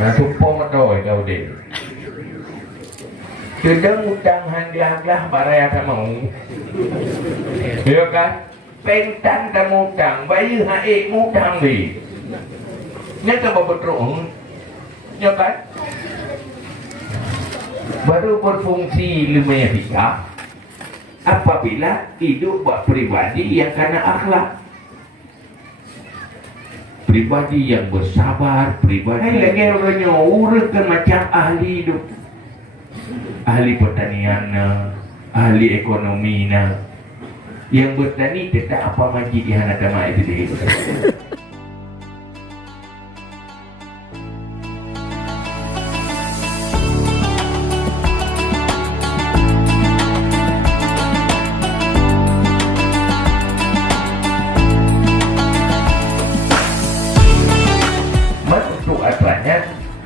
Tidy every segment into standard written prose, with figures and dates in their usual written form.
Tumpong doi kau deh. Sedang utang hanglah baraya tak mau. Ya kan? Pentan tak utang, bayi haik utang bi. Nyata betul. Ya kan? Baru berfungsi lemah apabila hidup buat pribadi yang kena akhlak, pribadi yang bersabar, pribadi lagi orangnya urutkan macam ahli hidup, ahli pertanian, ahli ekonomi, yang bertani tetap apa majid di hana dama itu dia.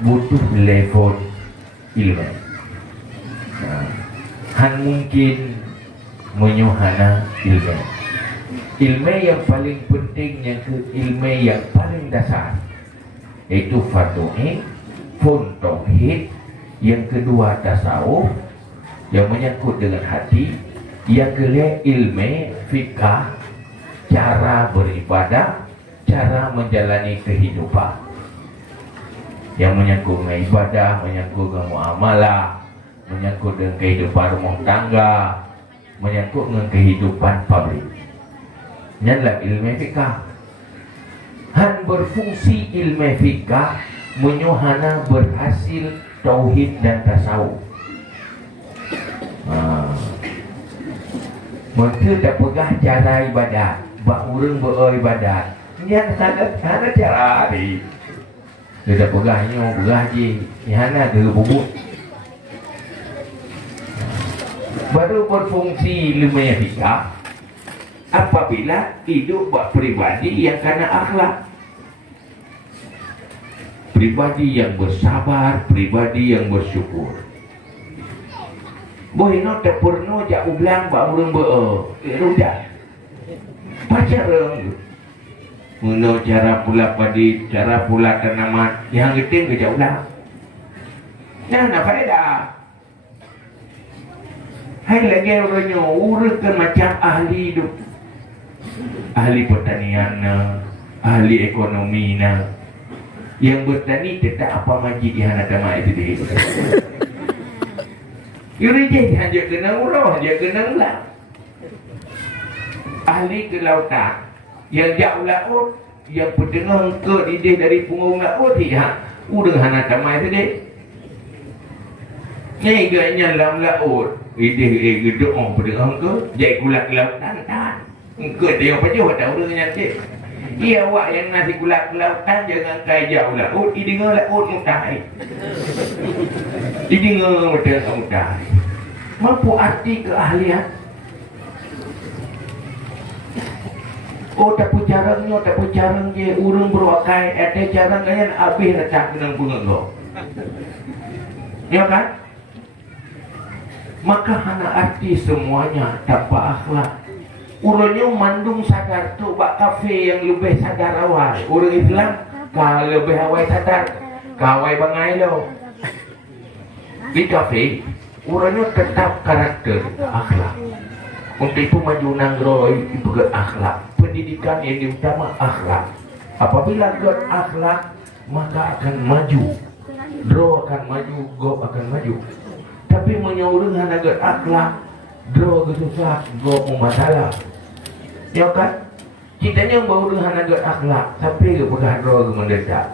Butuh level ilmu. Han mungkin menyuhana ilmu. Ilmu yang paling penting yang ke ilmu yang paling dasar, yaitu fardhu-ain, pun tauhid. Yang kedua tasawuf yang menyangkut dengan hati. Yang kelima ilmu fikah, cara beribadah, cara menjalani kehidupan. Yang menyangkut dengan ibadah, menyangkut dengan muamalah, menyangkut dengan kehidupan rumah tangga, menyangkut dengan kehidupan pabrik. Inilah ilmu fikah. Han berfungsi ilmu fikah menyuhana berhasil tauhid dan tasawuf. Mereka tak pegah cara ibadat, bak urang beribadat. Ini ada cara ni. Dia dah pegahnya, pegah je. Yang ada bubuk. Baru berfungsi lemah fikah apabila hidup buat pribadi yang kena akhlak, pribadi yang bersabar, pribadi yang bersyukur. Bohino tak pernah jak ulang bak urang rujak. Pacarang Mula cara pula padi, cara pula tanaman, yang penting kerja ulang. Nah, faedah. Hai lagi orangnya urutkan macam ahli hidup, ahli pertanian, ahli ekonomi, yang bertani tetap apa majid yang ada mak itu dia. Yuri je hanya kena urau, hanya kena ulang. Ahli kelautan yang jauh laut, yang pendengar ke didih dari punggung laut dia, udah hana tamai tadi. Ni gaknya dalam laut, didih gedung pendengar ke, jadi kulak kelautan tan. Ke dia apa je tahu dengan cik. Dia awak yang nasi kulak kelautan jangan kai jauh laut, didengar laut mutai. Didengar macam mutai. Mampu arti keahlian. Oh tak pucarang je urang berwakai ada carang kan habis letak dengan bunga go. Ya kan? Maka hana arti semuanya tanpa akhlak. Urangnya mandung sadar tu bak kafe yang lebih sadar awal. Urang Islam kalau lebih awal sadar kawai bangai lo. Di kafe urangnya tetap karakter akhlak. Untuk itu maju nangroi itu akhlak. Pendidikan yang diutama akhlak. Apabila God akhlak, maka akan maju. Draw akan maju, go akan maju. Tapi menyuruh hana God akhlak, draw susah, go masalah. Ya kan? Kita yang baru hana God akhlak, tapi ke pegah draw mendesak.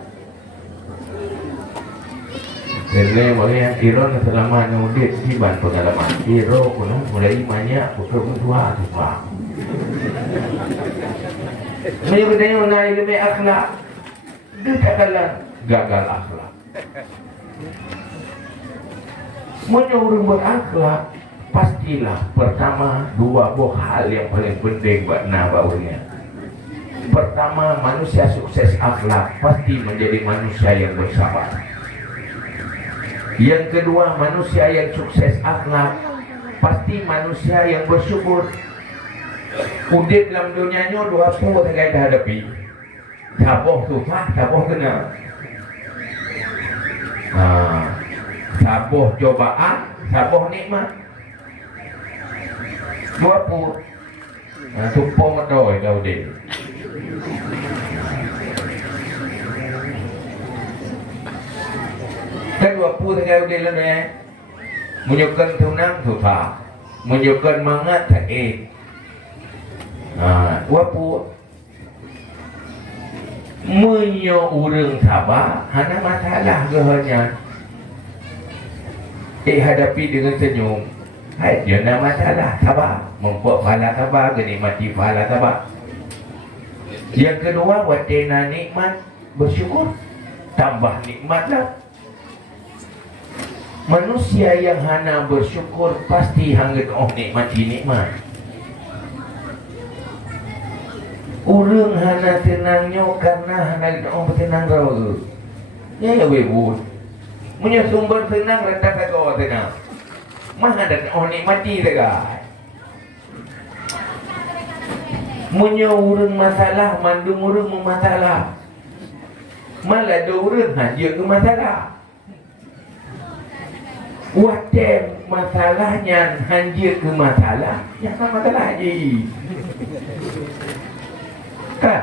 Jadi makanya Iron selama nudit siban pengalaman Iro pun mulai banyak pukul tua tumpah. Mereka bertanya mengenai lebih akhlak, dia katakan gagal akhlak. Menyuruh berakhlak pastilah pertama dua buah hal yang paling penting buat baunya. Pertama, manusia sukses akhlak pasti menjadi manusia yang bersabar. Yang kedua, manusia yang sukses akhlak pasti manusia yang bersyukur. Udit dalam dunianya dua puluh terkait hadapi. Taboh susah, taboh kena. saboh cobaan, saboh nikmat. Dua puluh. Nah, sumpah medoi kau deh. Kedua puluh kau deh lah deh. Menyukan tunang susah, menyukan mangat sakit. Nah, dua puluh. Menyo urang sabar, hana masalah gehanya. Hadapi dengan senyum. Hai, dia nak masalah sabar, membuat pahala sabar, menikmati pahala sabar. Yang kedua, watena nikmat, bersyukur, tambah nikmatlah. Manusia yang hana bersyukur pasti hangga nikmati nikmat. Urang hana tenangnya karena hana tenang rawa. Ya webud. Punya sumber tenang rendah kau tenang. Mana ada nikmati dekat. Punya urang masalah, mandung urang masalah. Malah ada urang hanya ke masalah. Watem masalahnya hanya ke masalah. Yang apa masalah je? Kan?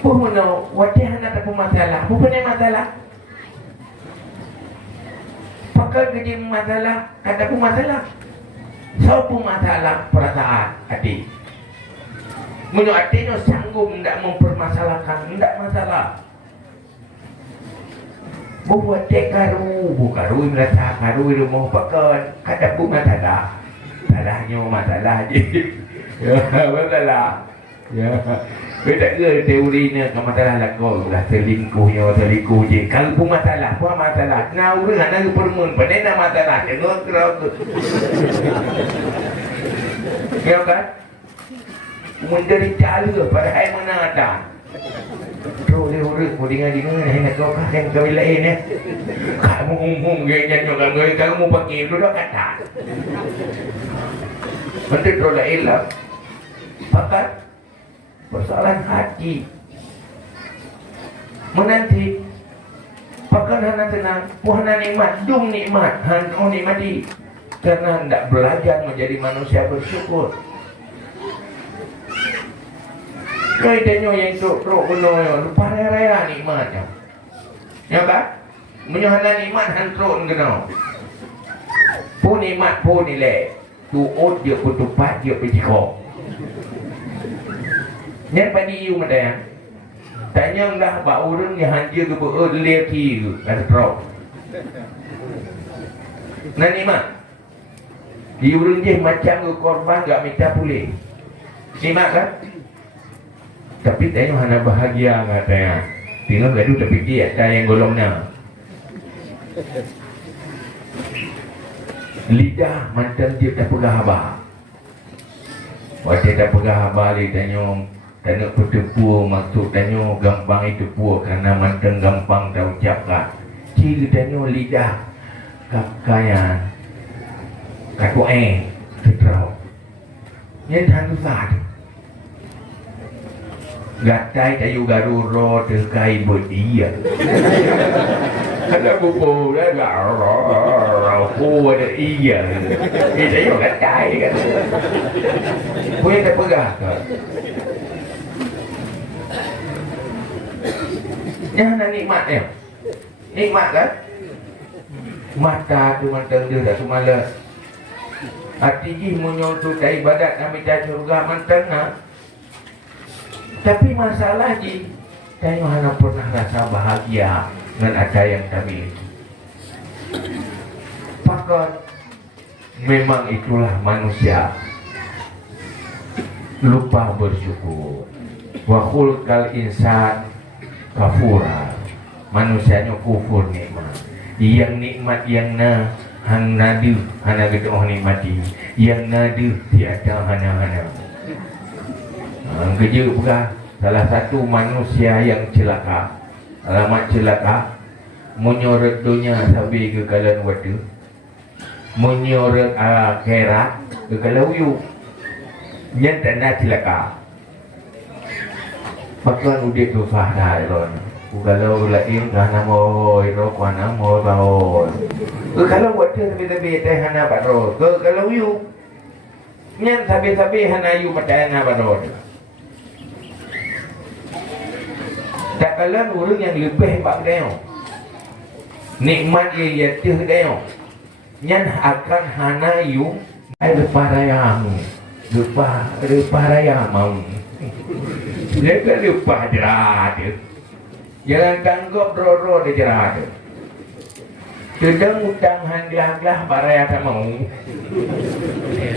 Puhuna watem hanya ada masalah. Bukan masalah. Pakai kerja masalah, ada pun masalah. So pun masalah perasaan hati. Menurut hatinya sanggup tidak mempermasalahkan, tidak masalah. Buat karu, bukaru merasa karu itu mau pakai, ada pun masalah. Salahnya masalah je. Ya, masalah. Ya. Beda ke teorinya ke masalah lakau lah selingkuhnya selingkuh je. Kalau pun masalah, apa masalah? Nah, urang ada permun, pandai nak masalah. Tengok kerau tu. Ya kan? Menderita lu pada hari mana ada. Terus dia urang mau dengar hendak kau kan kau lain eh. Kamu umum gaya jangan kamu pakai itu dah kata. Nanti terus lain lah. Pakat persoalan hati menanti pakan hana tenang puhana nikmat dung nikmat hana nikmati karena hendak belajar menjadi manusia bersyukur. Kaitannya yang truk benoyo lupa raya nikmatnya ya kan menyohana nikmat han truk kenal pun nikmat pun nilai tuut dia putupat dia pejikok. Yang pada iu madaya. Tanya dah bak urang yang hanja ke leki ke ada drop. Nani mak. Di urang je macam ke korban gak minta pulih. Simak kan? Tapi tanya hana bahagia katanya. Tinggal gaduh tapi dia ada yang golongnya. Lidah mantan dia tak pegah habah. Wajah tak pegah habah lidahnya. Tanya berdepu maksud tanya gampang itu puak karena mantan gampang dah ucapkan. Ciri tanya lidah kakaya kaku terau. Yang tanu sad. Gatai kayu garuro terkai berdia. Ada buku dah garuro ada iya. Ini saya gatai kan. Punya tak pegah kan. Jangan nikmat ya. Nikmat kan? Mata tu manteng dia dah semalas. Hati ji menyontuh dari ibadat kami dah surga manteng nak. Tapi masalah ji, saya mana pernah rasa bahagia dengan ada yang kami. Pakat memang itulah manusia lupa bersyukur. Wa khulqal insan kafura, manusianya kufur nikmat. Yang nikmat yang hang nadu hana kita nikmati, yang nadu tiada hana. Kerja bukan salah satu manusia yang celaka. Alamat celaka menyorot dunia sampai ke kalan wadu, menyorot akhirat ke kalau yu. Yang tanda celaka. Pakai udik susah dah kan. Kalau lain kerana mau rok mana mau tahu. Kalau water tabi-tabi teh hana baro. Kalau you nyan tabi-tabi hana you patai hana baro. Tak kalah orang yang lebih bak dia. Nikmat ia dia. Nyan akan hana you ai leparayamu. Leparayamu. Dia kan lupa jerat. Jangan tanggap roro di jerat. Sedang utang handlah baraya tak mau.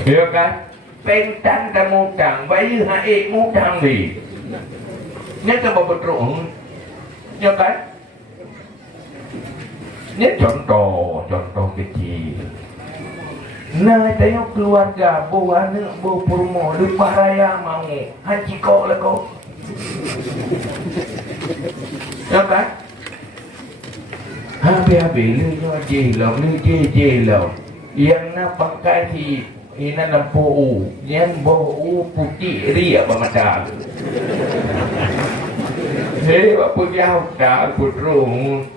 Ya kan? Pentan tak mau utang, bayi haik mau utang ni. Ini tak betul. Ya kan? Ini contoh kecil. Nah, tengok keluarga, bawa anak, bawa purmo, lupa raya mau, haji kau lah kau. Ya kan? Habis-habis, lu jelau. Yang nak pakai si, ini nak bau, yang bau putih ria bermata. Hei, apa dia tak putrung?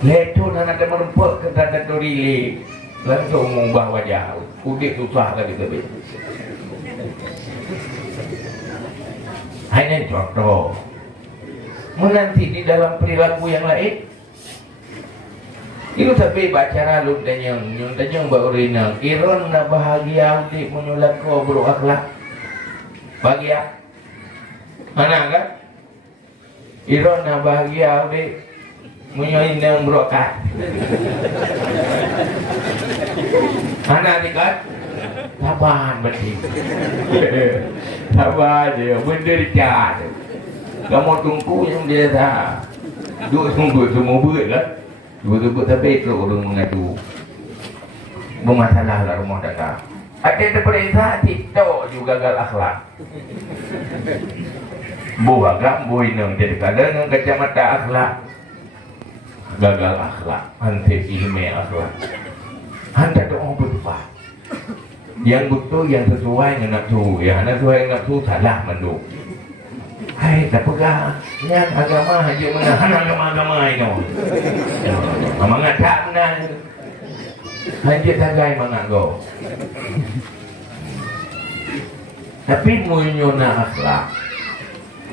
Leto nak ada merumput ke tanda dorili. Langsung mengubah wajah. Udik susah lagi tapi. Hanya contoh. Menanti di dalam perilaku yang lain. Itu tapi baca lalu tanyang berurina. Iron na bahagia udik menyulat kau berakhlak. Bahagia. Mana kan? Iron na bahagia udik menyulat yang berokat. Mana ni kan? Sabar berarti. Sabar dia, menderita. Kamu tunggu yang dia dah. Duk tunggu semua berat lah. Duk tapi itu orang mengadu. Bermasalah lah rumah tangga. Ada perintah TikTok juga gagal akhlak. Agak boinang jadi kadang kacamata akhlak. Gagal akhlak, anti ilmu akhlak. Anda doa berubah. Yang betul, yang sesuai dengan nafsu. Yang sesuai dengan nafsu salah menduk. Hai, tak pegang. Yang agama hanya menahan agama itu. Mengatak nak. Hanya tagai mengago. Tapi munyona akhlak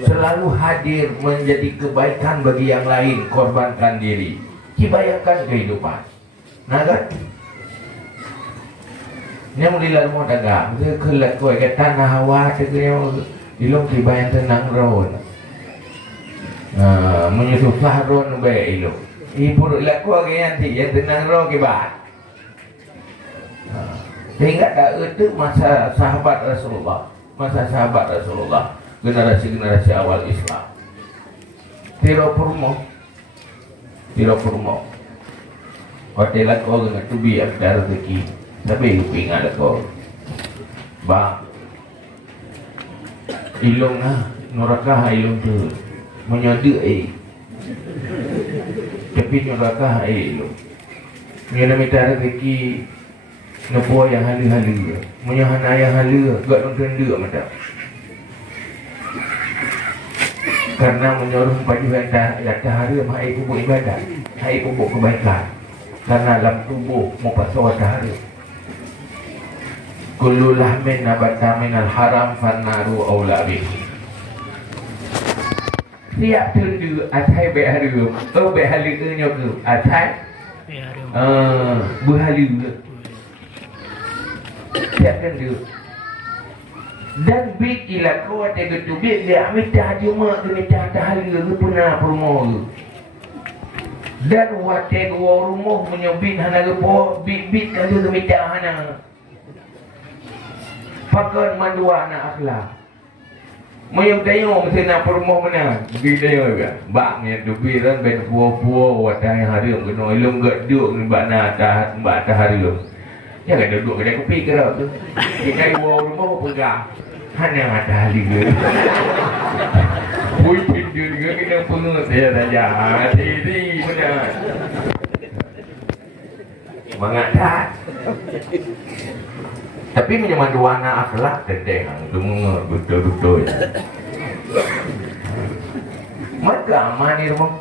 selalu hadir menjadi kebaikan bagi yang lain, korbankan diri. Bayangkan kehidupan. Nah kan? Ini mulai mau dagang, itu kelat kau ke tanah hawa, itu ilmu kibayang tenang ron. Menyusah ron baik ilmu. Ibu laku yang nanti yang tenang ron kibat. Sehingga tak itu masa sahabat Rasulullah, generasi awal Islam. Tiro purmo. Hotel kau dengan tubi ada rezeki. Tapi ingat kau, bang, ilung neraka ilung tu, menyoduk tapi neraka ilung. Mengenai minta rezeki, nebuah yang halu-halu, menyahana yang halu, gak nonton dia macam. Karena menyuruh pajuan hari hai kubuk ibadat, hai kubuk kebaikan. Karena dalam tubuh mau pasal hari. Kullu lahmin nabata minal haram fannaru awla bih. Siap tundu atai beharu. Beharu ke nyoku atai beharu. Siap tundu. Dan bikilah kau ada gitu. Bik dia minta cuma minta tahali ke pernah promo. Dan wate dua rumah menyobin hana ke po bik kali ke minta hana. Pakai mandua anak akhlak. Mayam tayo mesti nak promo mana? Di tayo juga. Bak ni tu biran ben puo-puo watai harum kena ilung gak duk ni bak na ta harum. Ya kan duduk kedai kopi ke dah tu. Kedai rumah pegang. Hanya ada hali ke. Pui pindu juga kena pengut saya saja. Jadi benar. Mengatat. Tapi menyaman dua anak akhlak tentang dengar betul-betul. Maka aman ni rumah.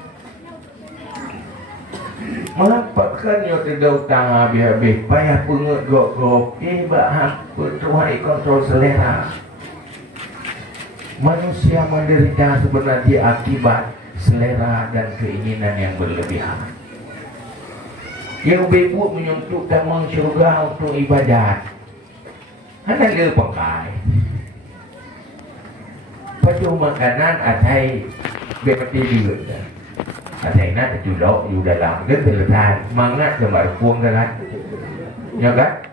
Mengapakkannya tidak utang habis-habis payah pungut gok-gok baham tuhan kontrol selera. Manusia menderita sebenarnya akibat selera dan keinginan yang berlebihan. Yang bebuk menyentuh taman syurga untuk ibadat. Hanya dia pakai. Pada makanan atai berarti juga. Atai nak julok you dalam gedelan mangat gambar puang dalam. Ya kan?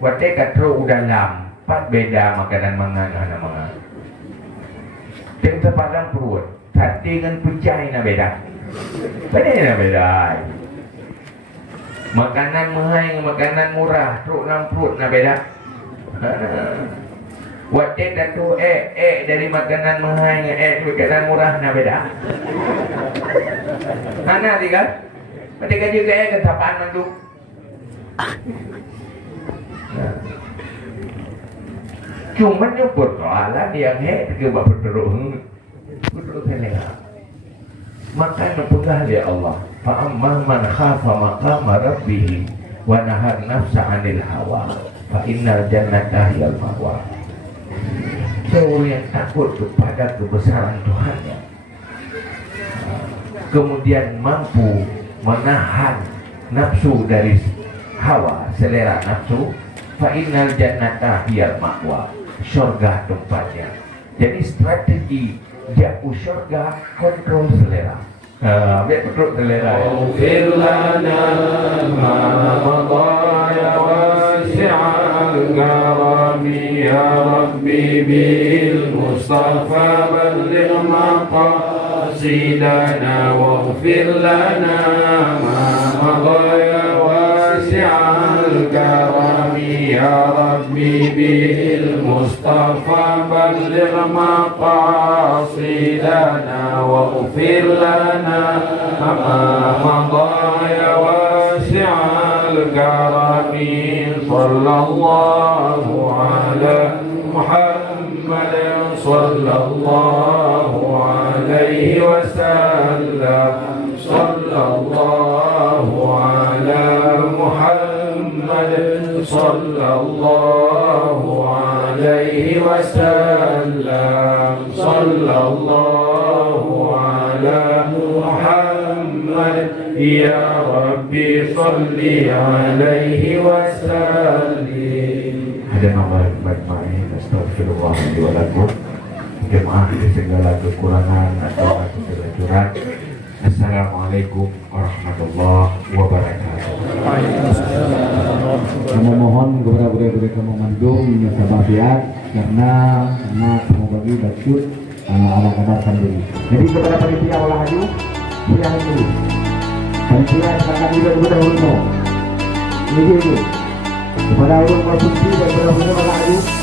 Wate katro dalam pat beda makanan mangan ana mangan. Tem sepadan perut, hati dengan pecah na beda. Beda na beda. Makanan mahal dengan makanan murah, truk nang perut na beda. Wate tatu dari makanan mahal dengan makanan murah na beda. Mana tiga? Ketika juga kesapaan mandu. Cuma ni persoalan yang kebab berterus selera. Maka napegah ya Allah. Fa amma man khafa maqama rabbih wa nahar nafsa 'anil hawa fa innal jannata hiyal ma'wa. Siapa yang takut kepada kebesaran Tuhannya, kemudian mampu menahan nafsu dari hawa, selera nafsu, fa innal jannata hiyal ma'wa. Syurga tempatnya. Jadi strategi jauh syurga kontrol selera. Kontrol selera. Ighfir lana ma madaya wasi'al karami ya Rabbi bil Mustafa balligh maqasidana waghfir lana ma madaya wasi'al karami ya Rabbi bil Mustafa balligh maqasidana waghfir lana ma madaya wasi'al karami sallallahu ala Muhammad sallallahu alaihi wasallam sallallahu ala Muhammad sallallahu alaihi wasallam sallallahu ala Muhammad ya Rabbi salli alaihi wasallim. Ada nama baik-baik, astagfirullahaladzim wa lakum. Maaf dari segala kekurangan atau kecelakaan. Assalamualaikum warahmatullahi wabarakatuh. Kami mohon kepada budaya-budaya kamu mandung yang sahabat karena kamu bagi bacut anak-anak sendiri. Jadi kepada panitia olah haju silakan dulu. Panitia silakan juga kepada ulun. Ini kepada ulun konsumsi dan kepada ulun olah haju.